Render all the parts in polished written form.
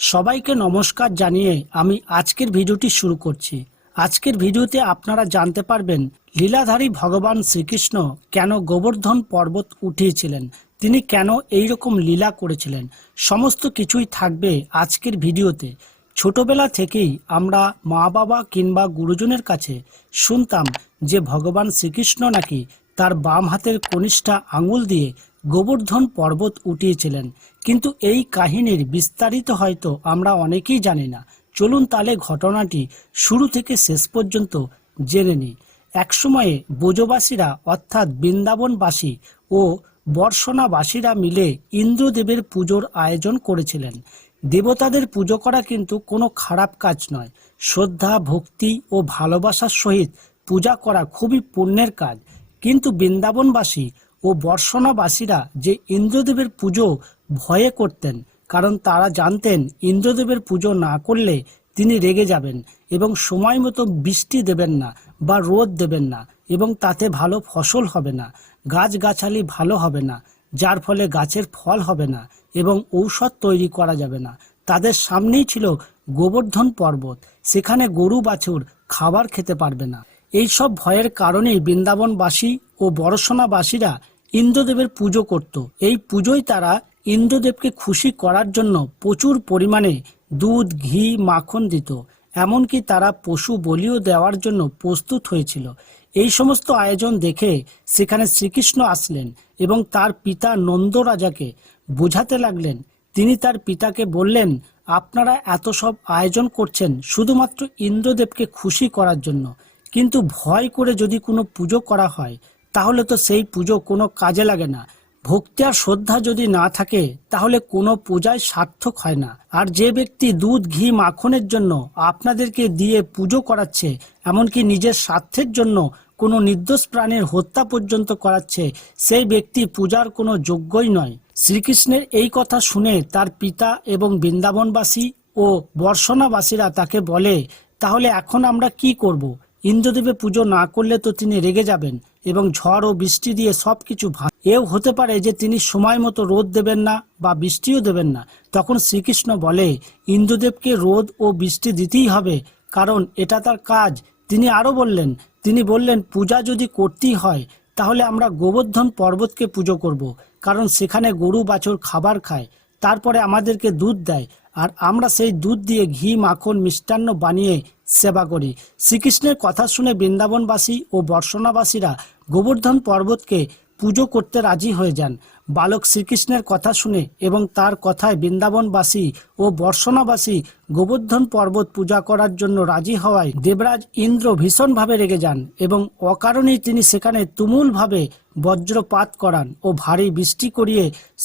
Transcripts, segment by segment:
সবাইকে নমস্কার জানিয়ে আমি আজকের ভিডিওটি শুরু করছি। আজকের ভিডিওতে আপনারা জানতে পারবেন লীলাধারী ভগবান শ্রীকৃষ্ণ কেন গোবর্ধন পর্বত উঠিয়েছিলেন, তিনি কেন এই রকম লীলা করেছিলেন, সমস্ত কিছুই থাকবে আজকের ভিডিওতে। ছোটবেলা থেকেই আমরা মা বাবা কিংবা গুরুজনের কাছে শুনতাম যে ভগবান শ্রীকৃষ্ণ নাকি তার বাম হাতের কনিষ্ঠা আঙুল দিয়ে গোবর্ধন পর্বত উঠিয়েছিলেন, কিন্তু এই কাহিনীর বিস্তারিত হয়তো আমরা অনেকেই জানি না। চলুন তাহলে ঘটনাটি শুরু থেকে শেষ পর্যন্ত জেনে নিই। একসময়ে ব্রজবাসীরা অর্থাৎ বৃন্দাবনবাসী ও বর্ষণাবাসীরা মিলে ইন্দ্রদেবের পুজোর আয়োজন করেছিলেন। দেবতাদের পুজো করা কিন্তু কোনো খারাপ কাজ নয়। শ্রদ্ধা, ভক্তি ও ভালোবাসার সহিত পূজা করা খুবই পুণ্যের কাজ। কিন্তু বৃন্দাবনবাসী ও বর্ষণাবাসীরা যে ইন্দ্রদেবের পুজো ভয়ে করতেন, কারণ তারা জানতেন ইন্দ্রদেবের পুজো না করলে তিনি রেগে যাবেন এবং সময় মতো বৃষ্টি দেবেন না বা রোদ দেবেন না, এবং তাতে ভালো ফসল হবে না, গাছগাছালি ভালো হবে না, যার ফলে গাছের ফল হবে না এবং ঔষধ তৈরি করা যাবে না। তাদের সামনেই ছিল গোবর্ধন পর্বত, সেখানে গরু বাছুর খাবার খেতে পারবে না। এই সব ভয়ের কারণেই বৃন্দাবনবাসী ও বর্ষণাবাসীরা ইন্দ্রদেবের পুজো করত। এই পুজোয় তারা ইন্দ্রদেবকে খুশি করার জন্য প্রচুর পরিমাণে দুধ, ঘি, মাখন দিত। এমনকি তারা পশু বলিও দেওয়ার জন্য প্রস্তুত হয়েছিল। এই সমস্ত আয়োজন দেখে সেখানে শ্রীকৃষ্ণ আসলেন এবং তার পিতা নন্দ রাজাকে বোঝাতে লাগলেন। তিনি তার পিতাকে বললেন, আপনারা এত সব আয়োজন করছেন শুধুমাত্র ইন্দ্রদেবকে খুশি করার জন্য, কিন্তু ভয় করে যদি কোনো পুজো করা হয় তাহলে তো সেই পুজো কোনো কাজে লাগে না। ভক্তি আর শ্রদ্ধা যদি না থাকে তাহলে কোনো পূজায় সার্থক হয় না। আর যে ব্যক্তি দুধ, ঘি, মাখনের জন্য আপনাদেরকে দিয়ে পুজো করাচ্ছে, এমনকি নিজের স্বার্থের জন্য কোনো নির্দোষ প্রাণীর হত্যা পর্যন্ত করাচ্ছে, সেই ব্যক্তি পূজার কোনো যোগ্যই নয়। শ্রীকৃষ্ণের এই কথা শুনে তার পিতা এবং বৃন্দাবনবাসী ও বর্ষণাবাসীরা তাকে বলে, তাহলে এখন আমরা কি করব? ইন্দ্রদেবের পুজো না করলে তো তিনি রেগে যাবেন এবং ঝড় ও বৃষ্টি দিয়ে সবকিছু এও হতে পারে যে তিনি সময় মতো রোদ দেবেন না বা বৃষ্টিও দেবেন না। তখন শ্রীকৃষ্ণ বলে, ইন্দ্রদেবকে রোদ ও বৃষ্টি দিতেই হবে, কারণ এটা তার কাজ। তিনি বললেন পূজা যদি করতেই হয় তাহলে আমরা গোবর্ধন পর্বতকে পুজো করব, কারণ সেখানে গরু বাছুর খাবার খায়, তারপরে আমাদেরকে দুধ দেয়, আর আমরা সেই দুধ দিয়ে ঘি, মাখন, মিষ্টান্ন বানিয়ে সেবা করি। শ্রীকৃষ্ণের কথা শুনে বৃন্দাবনবাসী ও বর্ষণাবাসীরা গোবর্ধন পর্বতকে পুজো করতে রাজি হয়ে যান। বালক শ্রীকৃষ্ণের কথা শুনে এবং তার কথায় বৃন্দাবনবাসী ও বর্ষণাবাসী গোবর্ধন পর্বত পূজা করার জন্য রাজি হওয়ায় দেবরাজ ইন্দ্র ভীষণভাবে রেগে যান এবং অকারণেই তিনি সেখানে তুমুলভাবে বজ্রপাত করান ও ভারী বৃষ্টি করিয়ে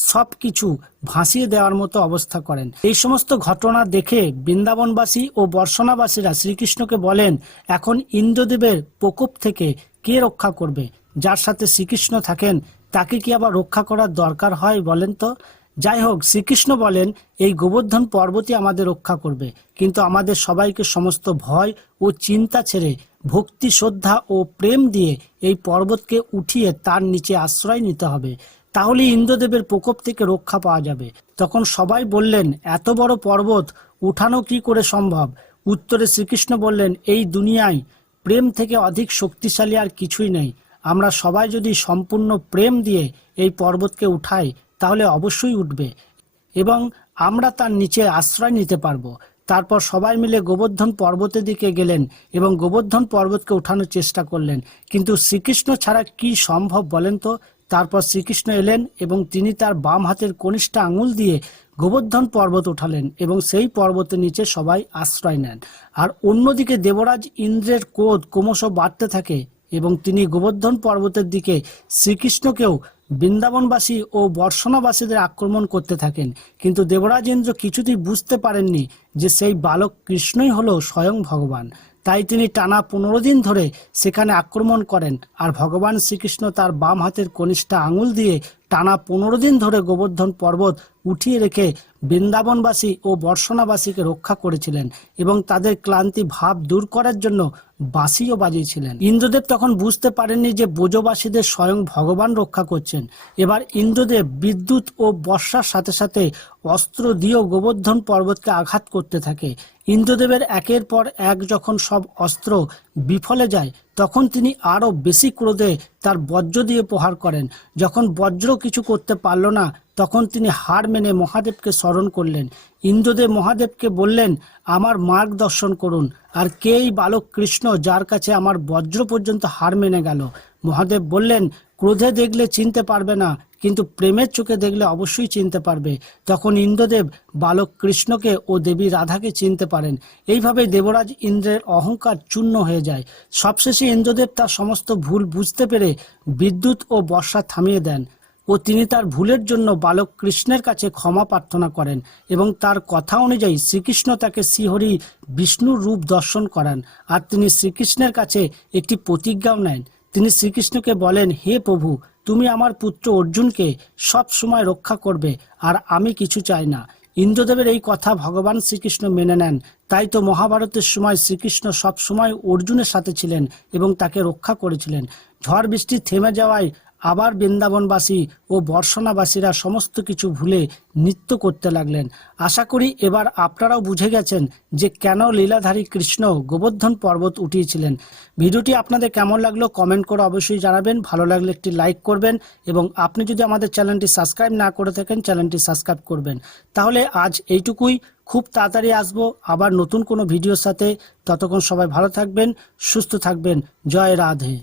সব কিছু ভাসিয়ে দেওয়ার মতো অবস্থা করেন। এই সমস্ত ঘটনা দেখে বৃন্দাবনবাসী ও বর্ষণাবাসীরা শ্রীকৃষ্ণকে বলেন, এখন ইন্দ্রদেবের প্রকোপ থেকে কে রক্ষা করবে? যার সাথে শ্রীকৃষ্ণ থাকেন তাকে কি আবার রক্ষা করার দরকার হয় বলেন তো? যাই হোক, শ্রীকৃষ্ণ বলেন এই গোবর্ধন পর্বতই আমাদের রক্ষা করবে, কিন্তু আমাদের সবাইকে সমস্ত ভয় ও চিন্তা ছেড়ে ভক্তি, শ্রদ্ধা ও প্রেম দিয়ে এই পর্বতকে উঠিয়ে তার নিচে আশ্রয় নিতে হবে, তাহলে ইন্দ্রদেবের প্রকোপ থেকে রক্ষা পাওয়া যাবে। তখন সবাই বললেন, এত বড় পর্বত উঠানো কি করে সম্ভব? উত্তরে শ্রীকৃষ্ণ বললেন, এই দুনিয়ায় প্রেম থেকে অধিক শক্তিশালী আর কিছুই নেই। আমরা সবাই যদি সম্পূর্ণ প্রেম দিয়ে এই পর্বতকে উঠাই তাহলে অবশ্যই উঠবে এবং আমরা তার নিচে আশ্রয় নিতে পারবো। তারপর সবাই মিলে গোবর্ধন পর্বতের দিকে গেলেন এবং গোবর্ধন পর্বতকে উঠানোর চেষ্টা করলেন, কিন্তু শ্রীকৃষ্ণ ছাড়া কি সম্ভব বলেন তো? তারপর শ্রীকৃষ্ণ এলেন এবং তিনি তার বাম হাতের কনিষ্ঠা আঙুল দিয়ে গোবর্ধন পর্বত উঠালেন এবং সেই পর্বতের নিচে সবাই আশ্রয় নেন। আর অন্যদিকে দেবরাজ ইন্দ্রের ক্রোধ ক্রমশ বাড়তে থাকে এবং তিনি গোবর্ধন পর্বতের দিকে শ্রীকৃষ্ণকেও বৃন্দাবনবাসী ও বর্ষণাবাসীদের আক্রমণ করতে থাকেন। কিন্তু দেবরাজ ইন্দ্র কিছুতেই বুঝতে পারেননি যে সেই বালক কৃষ্ণই হলো স্বয়ং ভগবান। তাই তিনি টানা 15 দিন ধরে সেখানে আক্রমণ করেন, আর ভগবান শ্রীকৃষ্ণ তার বাম হাতের কনিষ্ঠা আঙুল দিয়ে টানা 15 দিন ধরে গোবর্ধন পর্বত উঠিয়ে রেখে বৃন্দাবনবাসী ও বর্ষণাবাসীকে রক্ষা করেছিলেন এবং তাদের ক্লান্তি ভাব দূর করার জন্য বাঁশিও বাজিয়েছিলেন। ইন্দ্রদেব তখন বুঝতে পারেননি যে ব্রজবাসীদের স্বয়ং ভগবান রক্ষা করছেন। এবার ইন্দ্রদেব বিদ্যুৎ ও বর্ষার সাথে সাথে অস্ত্র দিয়েও গোবর্ধন পর্বতকে আঘাত করতে থাকে। ইন্দ্রদেবের একের পর এক যখন সব অস্ত্র বিফলে যায় তখন তিনি আরও বেশি ক্রোধে তার বজ্র দিয়ে প্রহার করেন। যখন বজ্র কিছু করতে পারল না তখন তিনি হার মেনে মহাদেবকে স্মরণ করলেন। ইন্দ্রদেব মহাদেবকে বললেন, আমার মার্গদর্শন করুন, আর কে এই বালক কৃষ্ণ যার কাছে আমার বজ্র পর্যন্ত হার মেনে গেল? মহাদেব বললেন, ক্রোধে দেখলে চিনতে পারবে না, কিন্তু প্রেমের চোখে দেখলে অবশ্যই চিনতে পারবে। তখন ইন্দ্রদেব বালক কৃষ্ণকে ও দেবী রাধাকে চিনতে পারেন। এইভাবে দেবরাজ ইন্দ্রের অহংকার চূর্ণ হয়ে যায়। সবশেষে ইন্দ্রদেব তার সমস্ত ভুল বুঝতে পেরে বিদ্যুৎ ও বর্ষা থামিয়ে দেন ও তিনি তার ভুলের জন্য বালক কৃষ্ণের কাছে ক্ষমা প্রার্থনা করেন এবং তার কথা অনুযায়ী শ্রীকৃষ্ণ তাকে শ্রীহরি বিষ্ণুর রূপ দর্শন করান। আর তিনি শ্রীকৃষ্ণের কাছে একটি প্রতিজ্ঞাও নেন। তিনি শ্রীকৃষ্ণকে বলেন, হে প্রভু, তুমি আমার পুত্র অর্জুনকে সব সময় রক্ষা করবে, আর আমি কিছু চাই না। ইন্দ্রদেবের এই কথা ভগবান শ্রীকৃষ্ণ মেনে নেন। তাই তো মহাভারতের সময় শ্রীকৃষ্ণ সব সময় অর্জুনের সাথে ছিলেন এবং তাকে রক্ষা করেছিলেন। ঝড় বৃষ্টি থেমে যাওয়ায় আবার বৃন্দাবনবাসী ও বর্ষণাবাসীরা সমস্ত কিছু ভুলে নৃত্য করতে লাগলেন। আশা করি এবার আপনারাও বুঝে গেছেন যে কেন লীলাধারী কৃষ্ণ গোবর্ধন পর্বত উঠিয়েছিলেন। ভিডিওটি আপনাদের কেমন লাগলো কমেন্ট করে অবশ্যই জানাবেন। ভালো লাগলে একটি লাইক করবেন এবং আপনি যদি আমাদের চ্যানেলটি সাবস্ক্রাইব না করে থাকেন চ্যানেলটি সাবস্ক্রাইব করবেন। তাহলে আজ এইটুকুই। খুব তাড়াতাড়ি আসবো আবার নতুন কোনো ভিডিওর সাথে। ততক্ষণ সবাই ভালো থাকবেন, সুস্থ থাকবেন। জয় রাধে।